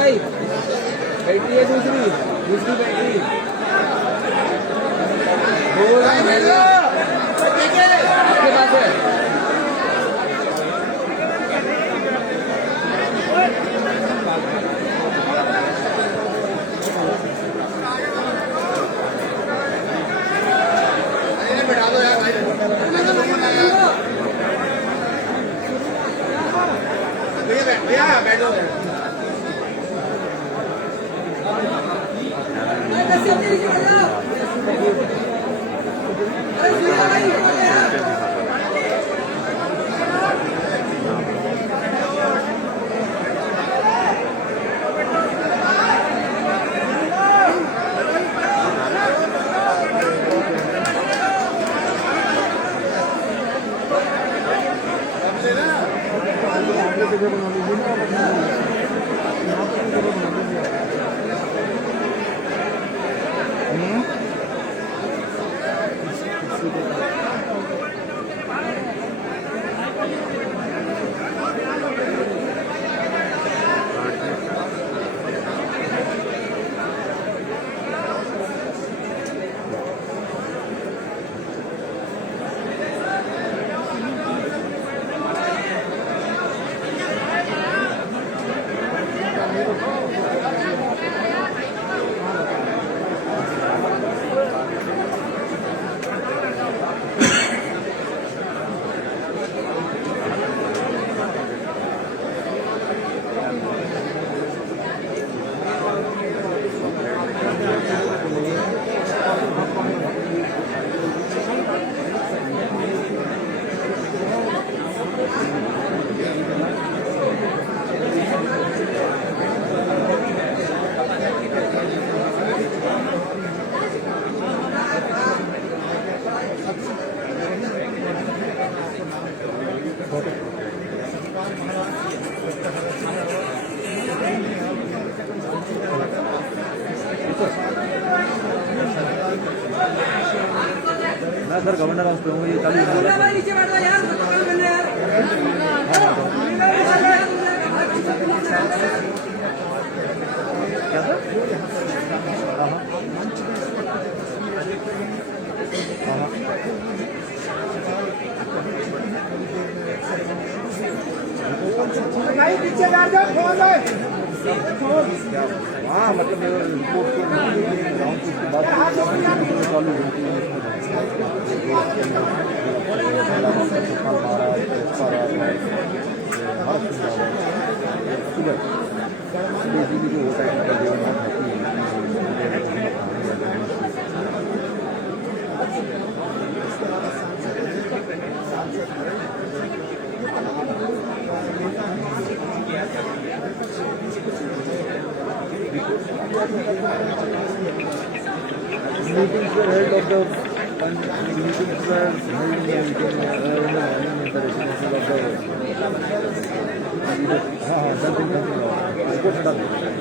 भाई बैटरी है दूसरी दूसरी बैटरी आपके पास है मैं सर गवर्नर हाउस पे हूँ ये चालू नीचे बैठ जाओ यार क्या सर पीछे जा हाँ मतलब रिपोर्ट के बाद चालू होती है जो होता है meetings were held of the meetings were held in the morning in the residential of the something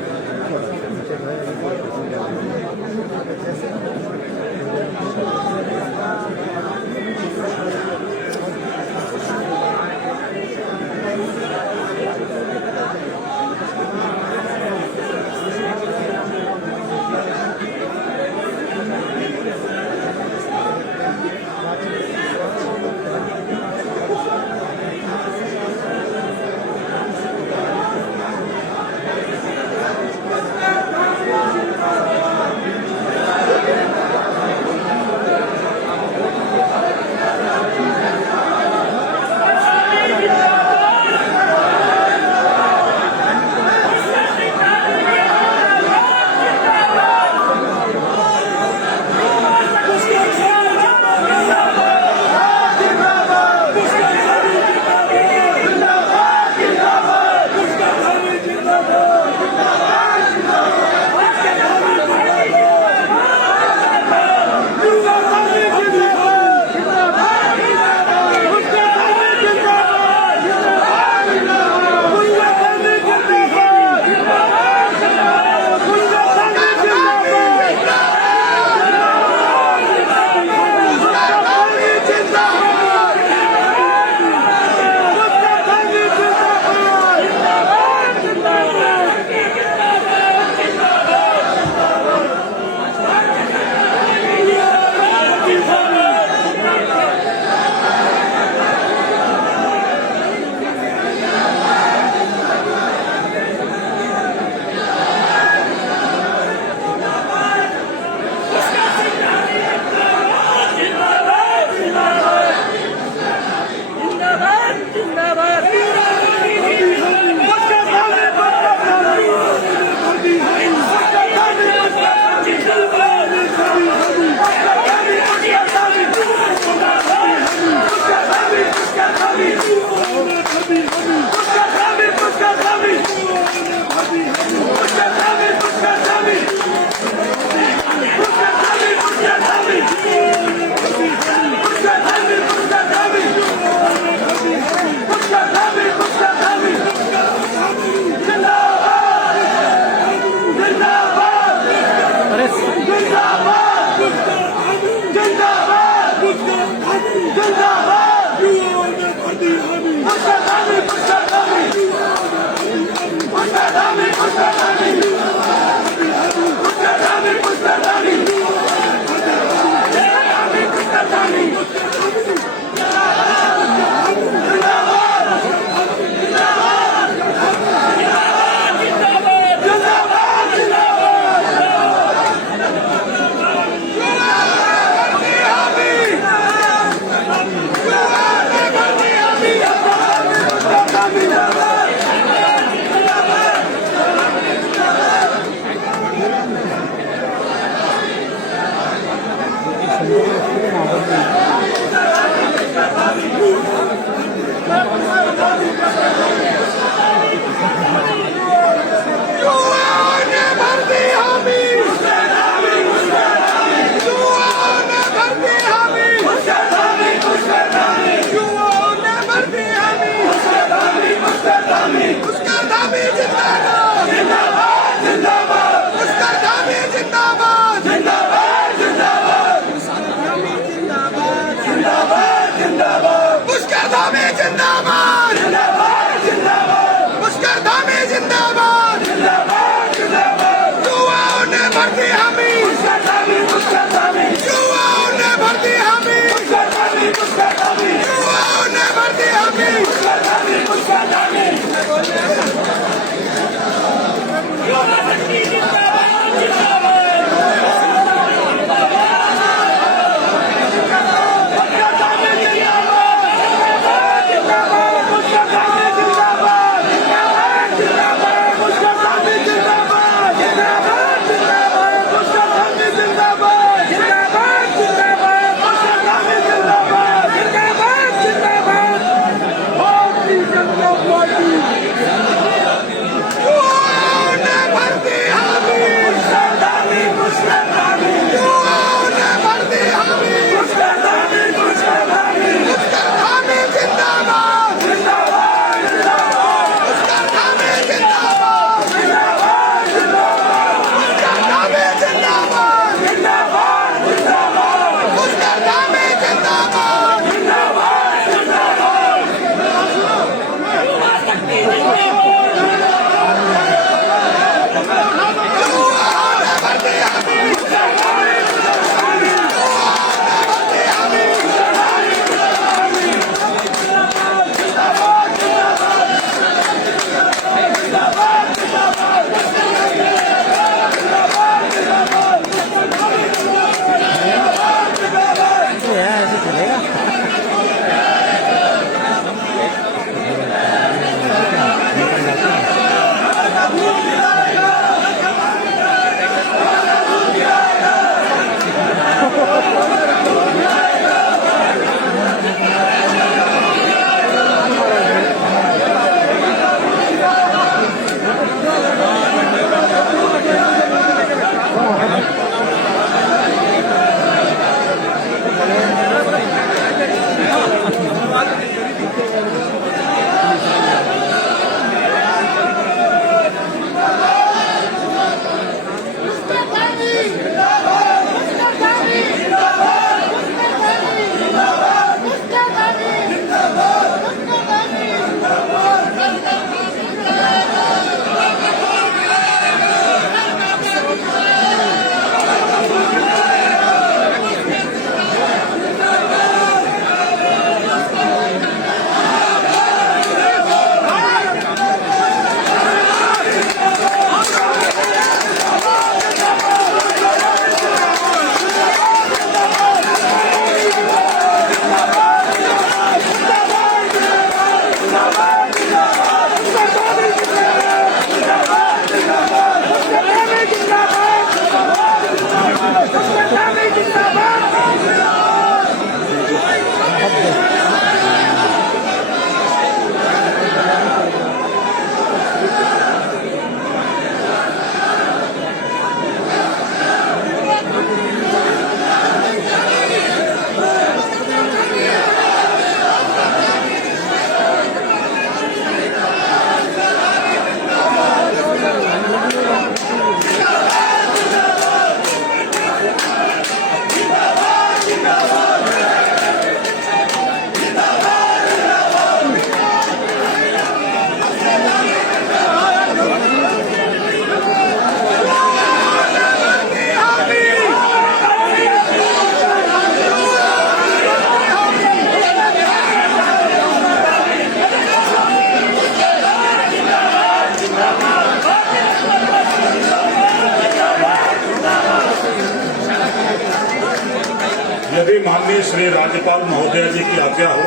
कि माननीय श्री राज्यपाल महोदय जी की आज्ञा हो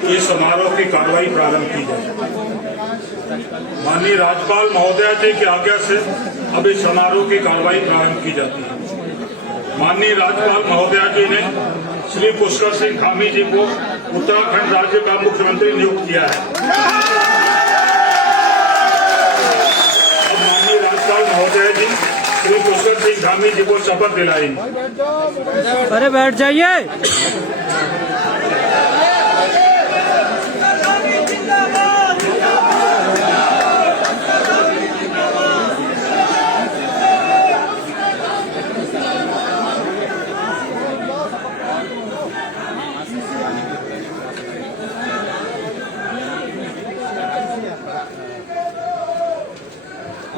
कि समारोह की कार्रवाई प्रारंभ की जाए। माननीय राज्यपाल महोदय जी की आज्ञा से अब इस समारोह की कार्रवाई प्रारंभ की जाती है। माननीय राज्यपाल महोदय जी ने श्री पुष्कर सिंह धामी जी को उत्तराखंड राज्य का मुख्यमंत्री नियुक्त किया है। अब माननीय राज्यपाल महोदय जी श्री पुष्कर सिंह धामी जी को शपथ दिलाएंगे। अरे बैठ जाइए।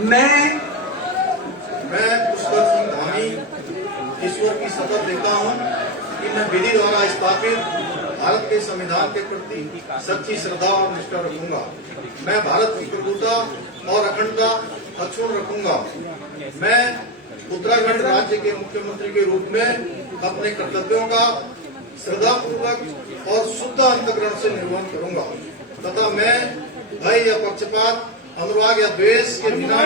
मैं पुष्कर सिंह धामी ईश्वर की शपथ लेता हूँ कि मैं विधि द्वारा स्थापित भारत के संविधान के प्रति सच्ची श्रद्धा और निष्ठा रखूंगा। मैं भारत की प्रभुता और अखंडता अक्षुण्ण रखूंगा। मैं उत्तराखंड राज्य के मुख्यमंत्री के रूप में अपने कर्तव्यों का श्रद्धापूर्वक और शुद्ध अंतःकरण से निर्वहन करूंगा तथा मैं भय या पक्षपात, अनुराग या द्वेष के बिना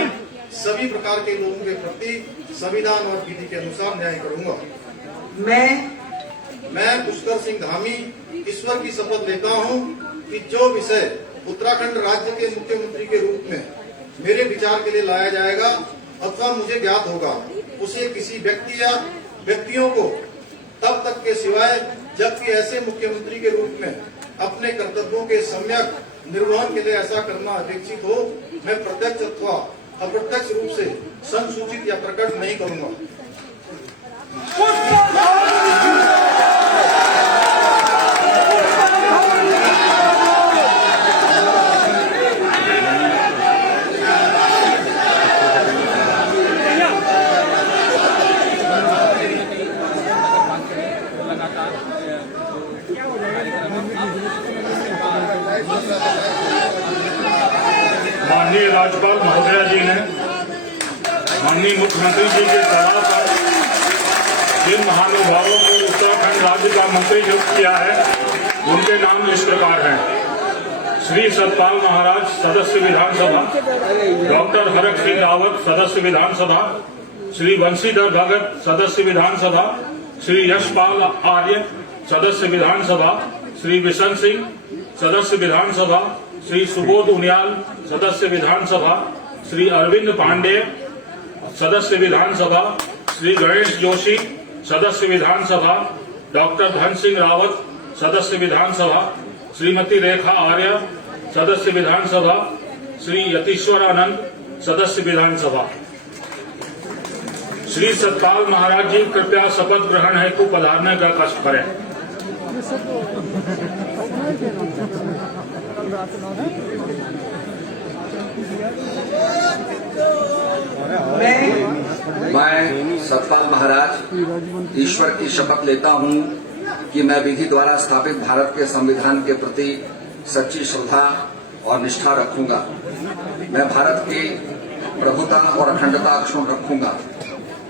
सभी प्रकार के लोगों के प्रति संविधान और विधि के अनुसार न्याय करूंगा। मैं पुष्कर सिंह धामी ईश्वर की शपथ लेता हूं कि जो विषय उत्तराखंड राज्य के मुख्यमंत्री के रूप में मेरे विचार के लिए लाया जाएगा अथवा मुझे ज्ञात होगा, उसे किसी व्यक्ति या व्यक्तियों को तब तक के सिवाय जबकि ऐसे मुख्यमंत्री के रूप में अपने कर्तव्यों के सम्यक निर्वहन के लिए ऐसा करना अपेक्षित हो, मैं प्रत्यक्ष अथवा अप्रत्यक्ष रूप से संसूचित या प्रकट नहीं करूंगा। माननीय राज्यपाल महोदया जी ने माननीय मुख्यमंत्री जी के सलाह पर जिन महानुभावों को उत्तराखंड राज्य का मंत्री नियुक्त किया है उनके नाम इस प्रकार हैं। श्री सतपाल महाराज सदस्य विधानसभा, डॉक्टर हरक सिंह रावत सदस्य विधानसभा, श्री बंशीधर भगत सदस्य विधानसभा, श्री यशपाल आर्य सदस्य विधानसभा, श्री बिशन सिंह सदस्य विधानसभा, श्री सुबोध उनियाल सदस्य विधानसभा, श्री अरविंद पांडे सदस्य विधानसभा, श्री गणेश जोशी सदस्य विधानसभा, डॉक्टर धन सिंह रावत सदस्य विधानसभा, श्रीमती रेखा आर्य सदस्य विधानसभा, श्री यतीश्वर आनंद सदस्य विधानसभा। श्री सतपाल महाराज जी कृपया शपथ ग्रहण हेतु पधारने का कष्ट करें। मैं सतपाल महाराज ईश्वर की शपथ लेता हूं कि मैं विधि द्वारा स्थापित भारत के संविधान के प्रति सच्ची श्रद्धा और निष्ठा रखूंगा। मैं भारत की प्रभुता और अखंडता अक्षुण्ण रखूंगा।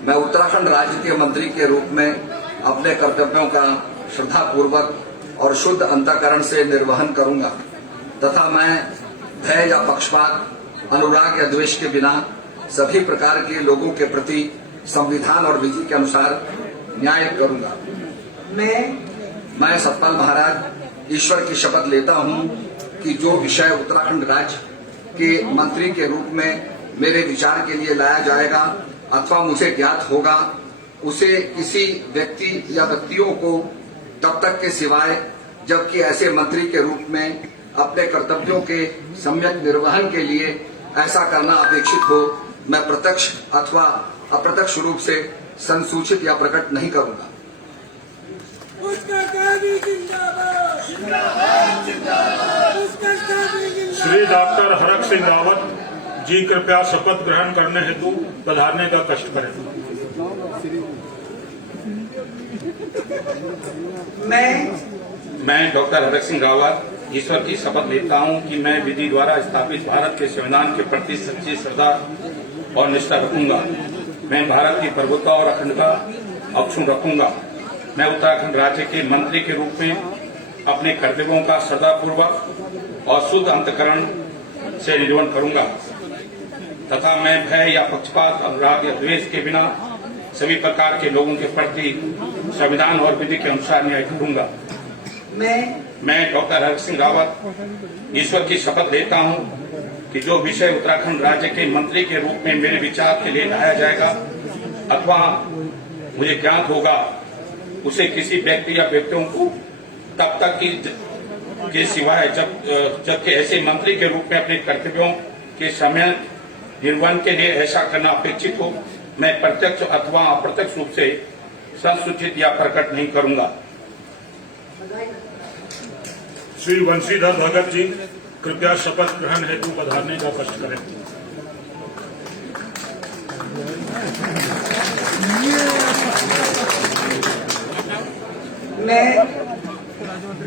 मैं उत्तराखंड राज्य के मंत्री के रूप में अपने कर्तव्यों का श्रद्धापूर्वक और शुद्ध अंतःकरण से निर्वहन करूंगा तथा मैं भय या पक्षपात, अनुराग या द्वेष के बिना सभी प्रकार के लोगों के प्रति संविधान और विधि के अनुसार न्याय करूंगा। मैं सतपाल महाराज ईश्वर की शपथ लेता हूं कि जो विषय उत्तराखंड राज्य के मंत्री के रूप में मेरे विचार के लिए लाया जाएगा अथवा मुझे ज्ञात होगा, उसे किसी व्यक्ति या व्यक्तियों को तब तक के सिवाय जबकि ऐसे मंत्री के रूप में अपने कर्तव्यों के सम्यक निर्वहन के लिए ऐसा करना अपेक्षित हो, मैं प्रत्यक्ष अथवा अप्रत्यक्ष रूप से संसूचित या प्रकट नहीं करूंगा। श्री डॉक्टर हरक सिंह रावत जी कृपया शपथ ग्रहण करने हेतु पधारने का कष्ट करें। मैं डॉक्टर हरक सिंह रावत ईश्वर की शपथ लेता हूं कि मैं विधि द्वारा स्थापित भारत के संविधान के प्रति सच्ची श्रद्धा और निष्ठा रखूंगा। मैं भारत की प्रभुता और अखंडता अक्षुण्ण रखूंगा। मैं उत्तराखंड राज्य के मंत्री के रूप में अपने कर्तव्यों का श्रद्धापूर्वक और शुद्ध अंतःकरण से निर्वहन करूंगा तथा मैं भय या पक्षपात, अनुराग या द्वेष के बिना सभी प्रकार के लोगों के प्रति संविधान और विधि के अनुसार न्याय करूंगा। मैं डॉक्टर हरक सिंह रावत ईश्वर की शपथ लेता हूं कि जो विषय उत्तराखंड राज्य के मंत्री के रूप में मेरे विचार के लिए लाया जाएगा अथवा मुझे ज्ञात होगा, उसे किसी व्यक्ति या व्यक्तियों को तब तक के सिवाय जबकि ऐसे मंत्री के रूप में अपने कर्तव्यों के समय निर्वहन के लिए ऐसा करना अपेक्षित हो, मैं प्रत्यक्ष अथवा अप्रत्यक्ष रूप से संसूचित या प्रकट नहीं करूंगा। श्री वंशीधर भगत जी, कृपया शपथ ग्रहण हेतु पधारने का कष्ट करें।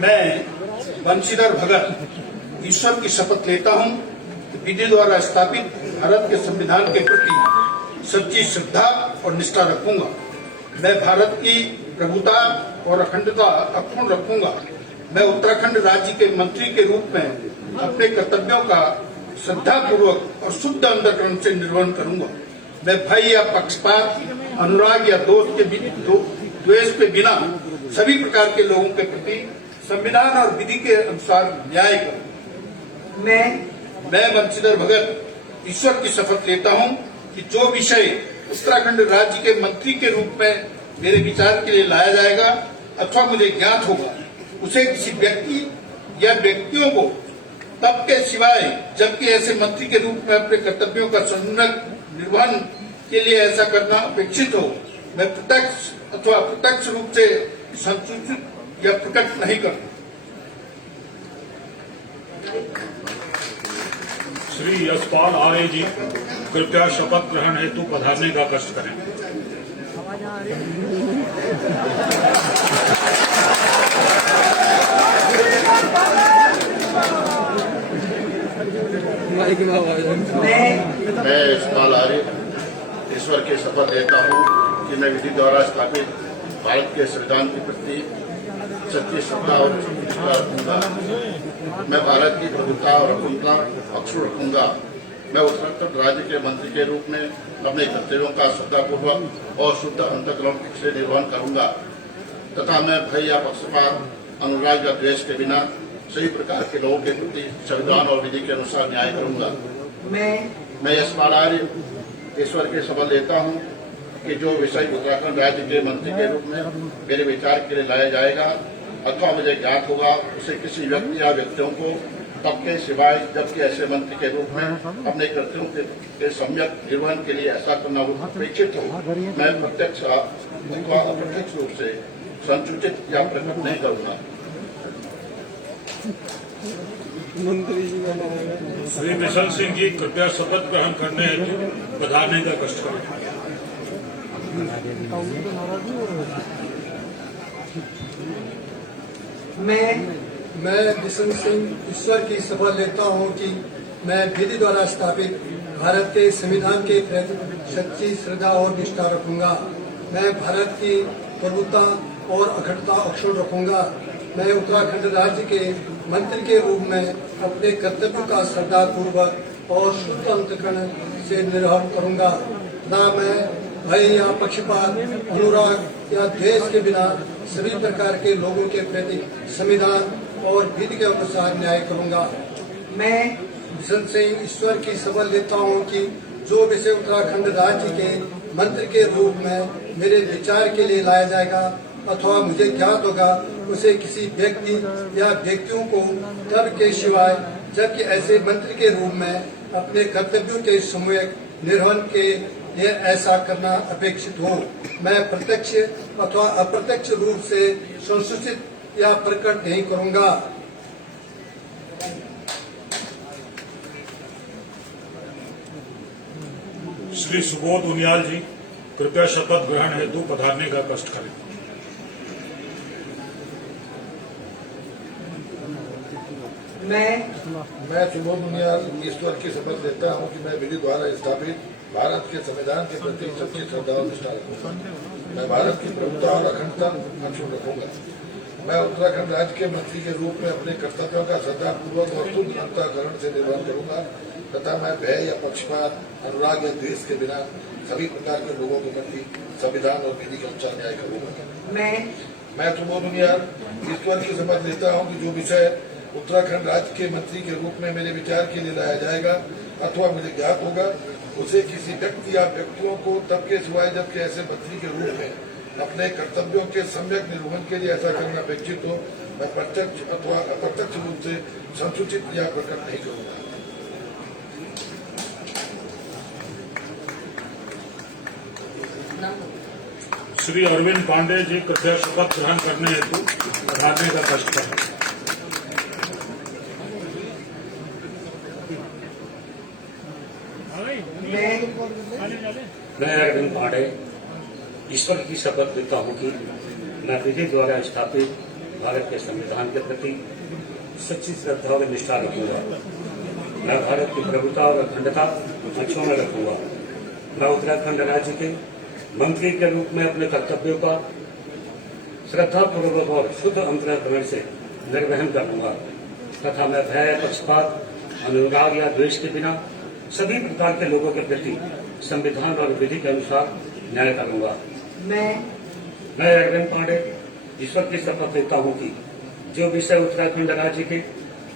मैं वंशीधर भगत ईश्वर की शपथ लेता हूं कि विधि द्वारा स्थापित भारत के संविधान के प्रति सच्ची श्रद्धा और निष्ठा रखूंगा। मैं भारत की प्रभुता और अखंडता अक्षुण्ण रखूंगा। मैं उत्तराखंड राज्य के मंत्री के रूप में अपने कर्तव्यों का श्रद्धापूर्वक और शुद्ध अंतःकरण से निर्वहन करूंगा। मैं भय या पक्षपात, अनुराग या द्वेष के बिना सभी प्रकार के लोगों के प्रति संविधान और विधि के अनुसार न्याय करूंगा। मैं वंशीधर भगत ईश्वर की शपथ लेता हूं कि जो विषय उत्तराखंड राज्य के मंत्री के रूप में मेरे विचार के लिए लाया जाएगा अथवा मुझे ज्ञात होगा, उसे किसी व्यक्ति या व्यक्तियों को तब के सिवाय जबकि ऐसे मंत्री के रूप में अपने कर्तव्यों का सम्यक निर्वहन के लिए ऐसा करना अपेक्षित हो, मैं प्रत्यक्ष अथवा अप्रत्यक्ष रूप से संसूचित या प्रकट नहीं करूंगा। श्री यशपाल आर्य जी, कृपया शपथ ग्रहण हेतु पधारने का कष्ट करें। मैं यशपाल आर्य ईश्वर की शपथ लेता हूँ कि मैं विधि द्वारा स्थापित भारत के संविधान के प्रति सच्ची श्रद्धा और निष्ठा रखूंगा। मैं भारत की प्रभुता और अखंडता अक्षुण्ण रखूंगा। मैं उत्तराखंड राज्य के मंत्री के रूप में अपने कर्तव्यों का श्रद्धापूर्वक और शुद्ध अंतःकरण से निर्वहन करूंगा तथा मैं भय या पक्षपात, अनुराग या द्वेष के बिना सभी प्रकार के लोगों के प्रति संविधान और विधि के अनुसार न्याय करूंगा। मैं यशपाल आर्य ईश्वर की शपथ लेता हूं कि जो विषय उत्तराखंड राज्य के मंत्री के रूप में मेरे विचार के लिए लाया जाएगा अथवा मुझे ज्ञात होगा, उसे किसी व्यक्ति या व्यक्तियों को तब के सिवाय जबकि ऐसे मंत्री के रूप में अपने कर्तव्यों के सम्यक निर्वहन के लिए ऐसा करना अपेक्षित हो, मैं प्रत्यक्ष अथवा अप्रत्यक्ष रूप से संसूचित या प्रकट नहीं करूंगा। श्री मिशन सिंह जी, कृपया शपथ ग्रहण करने हेतु पधारने का कष्ट करें। मैं मिशन सिंह ईश्वर की शपथ लेता हूं कि मैं विधि द्वारा स्थापित भारत के संविधान के प्रति सच्ची श्रद्धा और निष्ठा रखूंगा। मैं भारत की प्रभुता और अखंडता अक्षुण्ण रखूंगा। मैं उत्तराखंड राज्य के मंत्री के रूप में अपने कर्तव्यों का श्रद्धापूर्वक और शुद्ध अंतःकरण से निर्वहन करूंगा तथा मैं भय या पक्षपात, अनुराग या द्वेष के बिना सभी प्रकार के लोगों के प्रति संविधान और विधि के अनुसार न्याय करूंगा। मैं मिशन सिंह ईश्वर की शपथ लेता हूं कि जो विषय उत्तराखंड राज्य के मंत्री के रूप में मेरे विचार के लिए लाया जाएगा अथवा मुझे ज्ञात होगा, उसे किसी व्यक्ति या व्यक्तियों को तब के सिवाय जबकि ऐसे मंत्री के रूप में अपने कर्तव्यों के सम्यक निर्वहन के लिए ऐसा करना अपेक्षित हो, मैं प्रत्यक्ष अथवा अप्रत्यक्ष रूप से संसूचित या प्रकट नहीं करूंगा। श्री सुबोध उनियाल जी, कृपया शपथ ग्रहण हेतु पधारने का कष्ट करें। मैं सुबोध उनियाल ईश्वर की शपथ लेता हूं कि मैं विधि द्वारा स्थापित भारत के संविधान के प्रति सच्ची श्रद्धा और निष्ठा रखूंगा। मैं भारत की प्रभुता और अखंडता अक्षुण्ण रखूंगा। मैं उत्तराखंड राज्य के मंत्री के रूप में अपने कर्तव्यों का श्रद्धापूर्वक और शुद्ध अंतःकरण से निर्वहन करूंगा तथा मैं भय या पक्षपात, अनुराग या द्वेष के बिना सभी प्रकार के लोगों के प्रति संविधान और विधि के अनुसार न्याय करूंगा। मैं सुबोध उनियाल ईश्वर की शपथ लेता हूं कि जो विषय उत्तराखंड राज्य के मंत्री के रूप में मेरे विचार के लिए लाया जाएगा अथवा मुझे ज्ञात होगा, उसे किसी व्यक्ति या व्यक्तियों को तब के सिवाय जबकि ऐसे मंत्री के रूप में अपने कर्तव्यों के सम्यक निर्वहन के लिए ऐसा करना अपेक्षित हो, मैं प्रत्यक्ष अथवा अप्रत्यक्ष रूप से संसूचित या प्रकट नहीं करूंगा। श्री अरविंद पांडे जी कृपया शपथ ग्रहण करने हेतु पधारने का कष्ट करें। मैं अरविंद पांडे ईश्वर की शपथ लेता हूं कि मैं विधि द्वारा स्थापित भारत के संविधान के प्रति सच्ची श्रद्धा और निष्ठा रखूंगा। मैं भारत की प्रभुता और अखंडता अक्षुण्ण रखूंगा। मैं उत्तराखंड राज्य के मंत्री के रूप में अपने कर्तव्यों का श्रद्धापूर्वक और शुद्ध अंतःकरण से निर्वहन करूंगा तथा मैं भय, पक्षपात, अनुराग या द्वेष के बिना सभी प्रकार के लोगों के प्रति संविधान और विधि के अनुसार न्याय करूंगा। मैं अरविंद पांडे ईश्वर की शपथ लेता हूं कि जो विषय उत्तराखंड राज्य के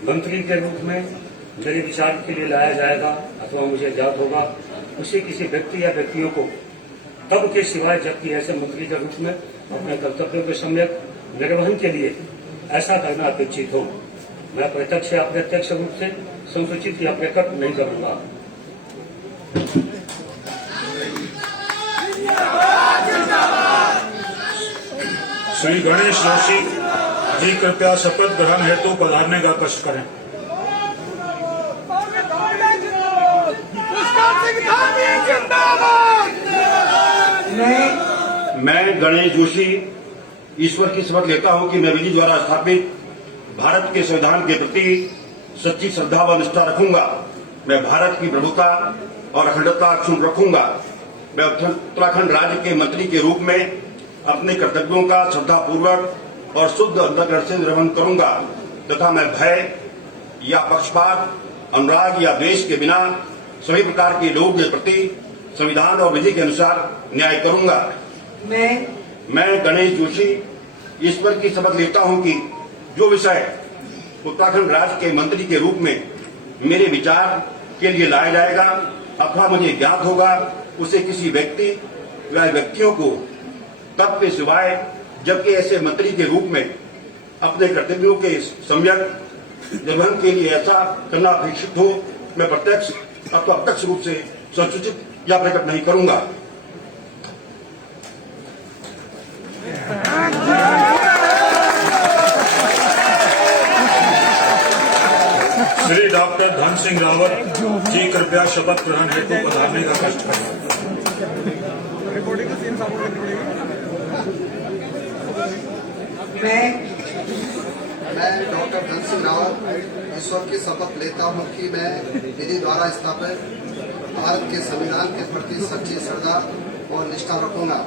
मंत्री के रूप में मेरे विचार के लिए लाया जाएगा अथवा मुझे ज्ञात होगा, उसे किसी व्यक्ति या व्यक्तियों को तब के सिवाय जबकि ऐसे मंत्री के रूप में अपने कर्तव्यों के सम्यक निर्वहन के लिए ऐसा करना अपेक्षित हो, मैं प्रत्यक्ष या अप्रत्यक्ष रूप से संसूचित या प्रकट नहीं करूंगा। श्री गणेश जोशी जी कृपया शपथ ग्रहण हेतु पधारने का कष्ट करें। मैं गणेश जोशी ईश्वर की शपथ लेता हूं कि मैं विधि द्वारा स्थापित भारत के संविधान के प्रति सच्ची श्रद्धा व निष्ठा रखूंगा। मैं भारत की प्रभुता और अखंडता अक्षुण्ण रखूंगा। मैं उत्तराखंड राज्य के मंत्री के रूप में अपने कर्तव्यों का श्रद्धापूर्वक और शुद्ध अंतःकरण से निर्वहन करूंगा तथा मैं भय या पक्षपात, अनुराग या द्वेष के बिना सभी प्रकार के लोगों के प्रति संविधान और विधि के अनुसार न्याय करूंगा। मैं गणेश जोशी ईश्वर की शपथ लेता हूं कि जो विषय उत्तराखंड राज्य के मंत्री के रूप में मेरे विचार के लिए लाया जाएगा अथवा मुझे ज्ञात होगा, उसे किसी व्यक्ति या व्यक्तियों को तब के सिवाय जबकि ऐसे मंत्री के रूप में अपने कर्तव्यों के सम्यक निर्वहन के लिए ऐसा करना अपेक्षित हो, मैं प्रत्यक्ष अथवा अप्रत्यक्ष रूप से संसूचित या प्रकट नहीं करूंगा। श्री डॉक्टर धन सिंह रावत जी कृपया शपथ ग्रहण हेतु पधारने का कष्ट करें। मैं डॉक्टर धन सिंह रावत ईश्वर की शपथ लेता हूं कि मैं विधि द्वारा स्थापित भारत के संविधान के प्रति सच्ची श्रद्धा और निष्ठा रखूंगा।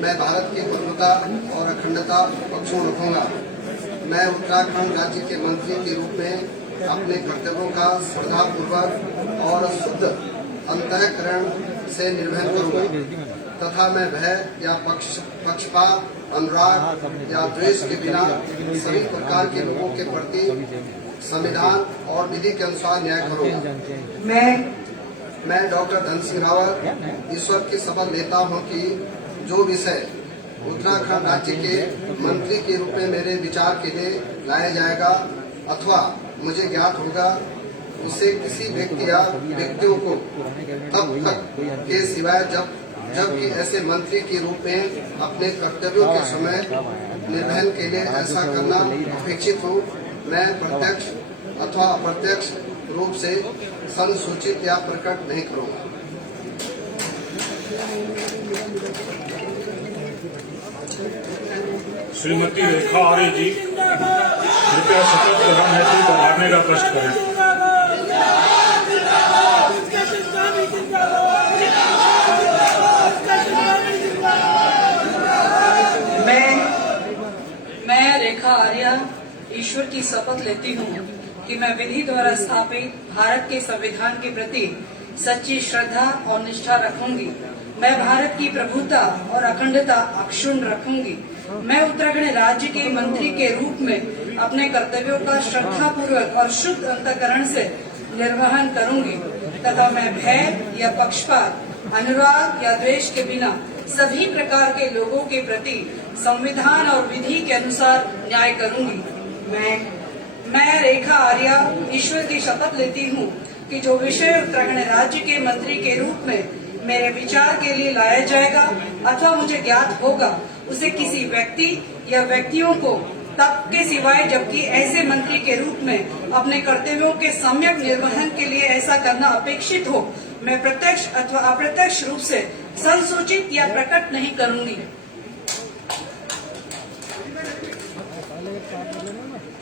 मैं भारत की प्रभुता और अखंडता अक्षुण्ण रखूंगा। मैं उत्तराखंड राज्य के मंत्री के रूप में अपने कर्तव्यों का श्रद्धापूर्वक और शुद्ध अंतःकरण से निर्वहन करूंगा तथा मैं भय या पक्षपात, अनुराग या द्वेष के बिना सभी प्रकार के लोगों के प्रति संविधान और विधि के अनुसार न्याय करूंगा। मैं डॉक्टर धन सिंह रावत ईश्वर की शपथ लेता हूं कि जो विषय उत्तराखंड राज्य के मंत्री के रूप में मेरे विचार के लिए लाया जाएगा अथवा मुझे ज्ञात होगा, उसे किसी व्यक्ति या व्यक्तियों को तब तक के सिवाय जबकि ऐसे मंत्री के रूप में अपने कर्तव्यों के समय निर्वहन के लिए ऐसा करना अपेक्षित हो, मैं प्रत्यक्ष अथवा अप्रत्यक्ष रूप से संसूचित या प्रकट नहीं करूंगा। श्रीमती रेखा आर्य जी कृपया शपथ ग्रहण हेतु पधारने का कष्ट करें। ईश्वर की शपथ लेती हूँ कि मैं विधि द्वारा स्थापित भारत के संविधान के प्रति सच्ची श्रद्धा और निष्ठा रखूंगी। मैं भारत की प्रभुता और अखंडता अक्षुण्ण रखूंगी। मैं उत्तराखंड राज्य के मंत्री के रूप में अपने कर्तव्यों का श्रद्धापूर्वक और शुद्ध अंतःकरण से निर्वहन करूंगी तथा मैं भय या पक्षपात, अनुराग या द्वेष के बिना सभी प्रकार के लोगों के प्रति संविधान और विधि के अनुसार न्याय करूंगी। मैं रेखा आर्या ईश्वर की शपथ लेती हूँ कि जो विषय उत्तराखंड राज्य के मंत्री के रूप में मेरे विचार के लिए लाया जाएगा अथवा मुझे ज्ञात होगा, उसे किसी व्यक्ति या व्यक्तियों को तब के सिवाय जबकि ऐसे मंत्री के रूप में अपने कर्तव्यों के सम्यक निर्वहन के लिए ऐसा करना अपेक्षित हो, मैं प्रत्यक्ष अथवा अप्रत्यक्ष रूप से संसूचित या प्रकट नहीं करूंगी।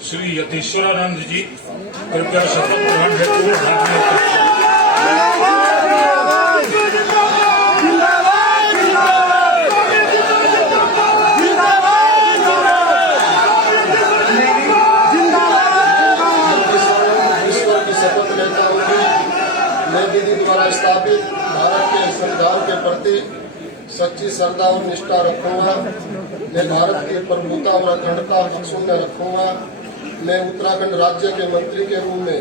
श्री यतीश्वरानंद जी कृपया शपथ ग्रहण हेतु हाथ में द्वारा स्थापित भारत के संविधान के प्रति सच्ची श्रद्धा और निष्ठा रखूंगा। मैं भारत की प्रभुता और अखंडता अक्षुण्ण रखूंगा। मैं उत्तराखंड राज्य के मंत्री के रूप में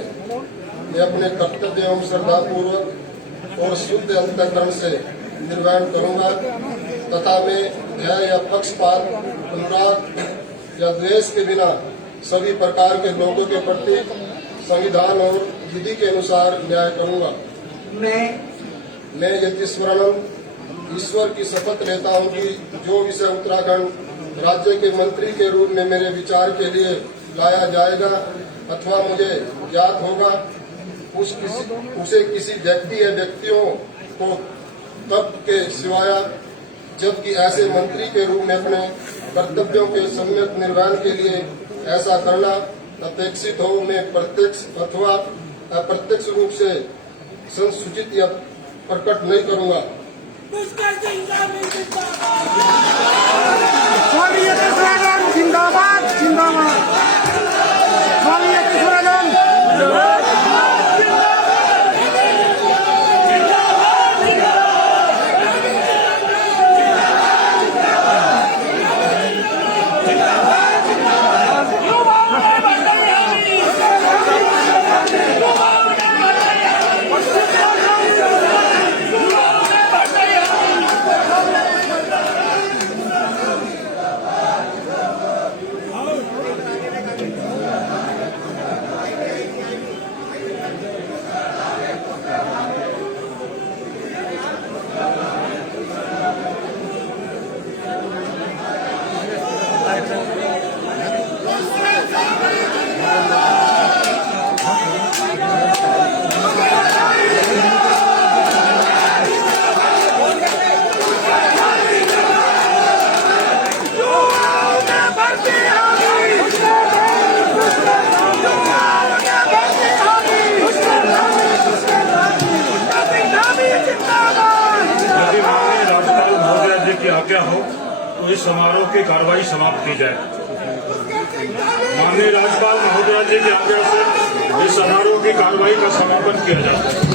मैं अपने कर्तव्य एवं श्रद्धापूर्वक और शुद्ध अंतःकरण से निर्वहन करूंगा तथा मैं भय या पक्षपात, अनुराग या द्वेष के बिना सभी प्रकार के लोगों के प्रति संविधान और विधि के अनुसार न्याय करूंगा। मैं यतीश्वरानंद ईश्वर की शपथ लेता हूं कि जो विषय उत्तराखंड राज्य के मंत्री के रूप में मेरे विचार के लिए लाया जाएगा अथवा मुझे ज्ञात होगा, उसे किसी व्यक्ति या व्यक्तियों को तब के सिवाय जबकि ऐसे मंत्री के रूप में अपने कर्तव्यों के सम्यक निर्वहन के लिए ऐसा करना अपेक्षित हो, मैं प्रत्यक्ष अथवा अप्रत्यक्ष रूप से संसूचित या प्रकट नहीं करूंगा। जिंदाबाद जिंदाबाद। की आज्ञा हो तो इस समारोह की कार्रवाई समाप्त की जाए। माननीय राज्यपाल महोदया जी की आज्ञा से इस समारोह की कार्रवाई का समापन किया जाए।